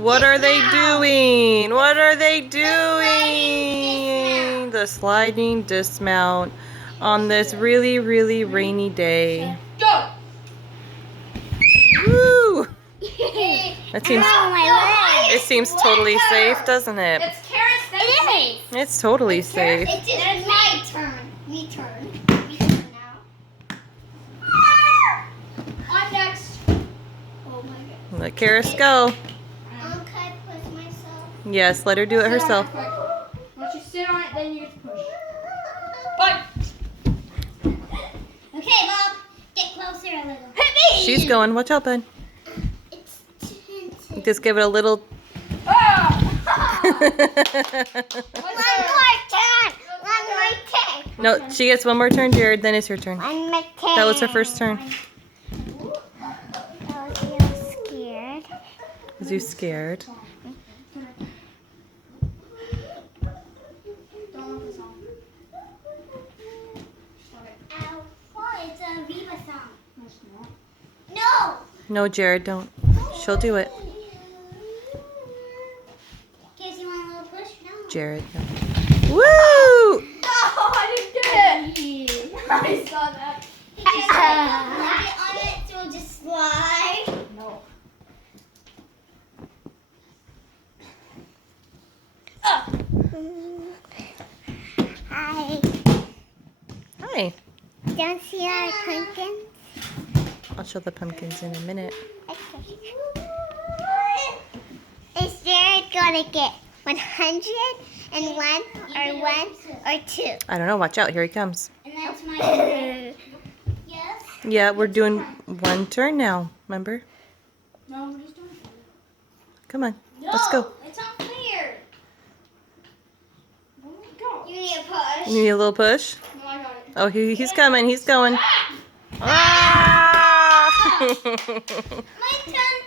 What are they doing? What are they doing? The sliding dismount on this really, really rainy day. Go! Woo! It seems It's totally water. safe, doesn't it? It's carrots. It is. It's totally safe. It's my turn. Me turn. Me turn now. I'm next. Oh my god. Let Karis go. Can I push myself? Yes, let her do it Sit on herself. quick. Once you sit on it, then you get to push. Bye. Okay, Bob. Get closer a little. Hit me! She's going. Watch out, bud. It's tinted. Just give it a little. Ah! One more turn. One more turn. No, she gets one more turn, Jared. Then it's your turn. One more turn. That was her first turn. I was scared. Was you scared? Don't let this on. Stop it. Ow. Oh, it's a Viva song. No, it's not. No. No, Jared, don't. She'll do it. Guess you want a little push? No. Jared, no. Woo! No, I didn't get it. I saw that. You just like, it on it so it'll just slide. No. Hi. Hi. Don't see all the pumpkins? I'll show the pumpkins in a minute. Okay. Is Jared gonna get 101 or 1 or 2? I don't know. Watch out. Here he comes. And that's my turn. Yes? Yeah, we're doing one turn now. Remember? No, what he's doing. Come on. Let's go. It's unfair. Go. You need a push. You need a little push? No, I got it. Oh, he's coming. He's going. Ah! Ah! My turn.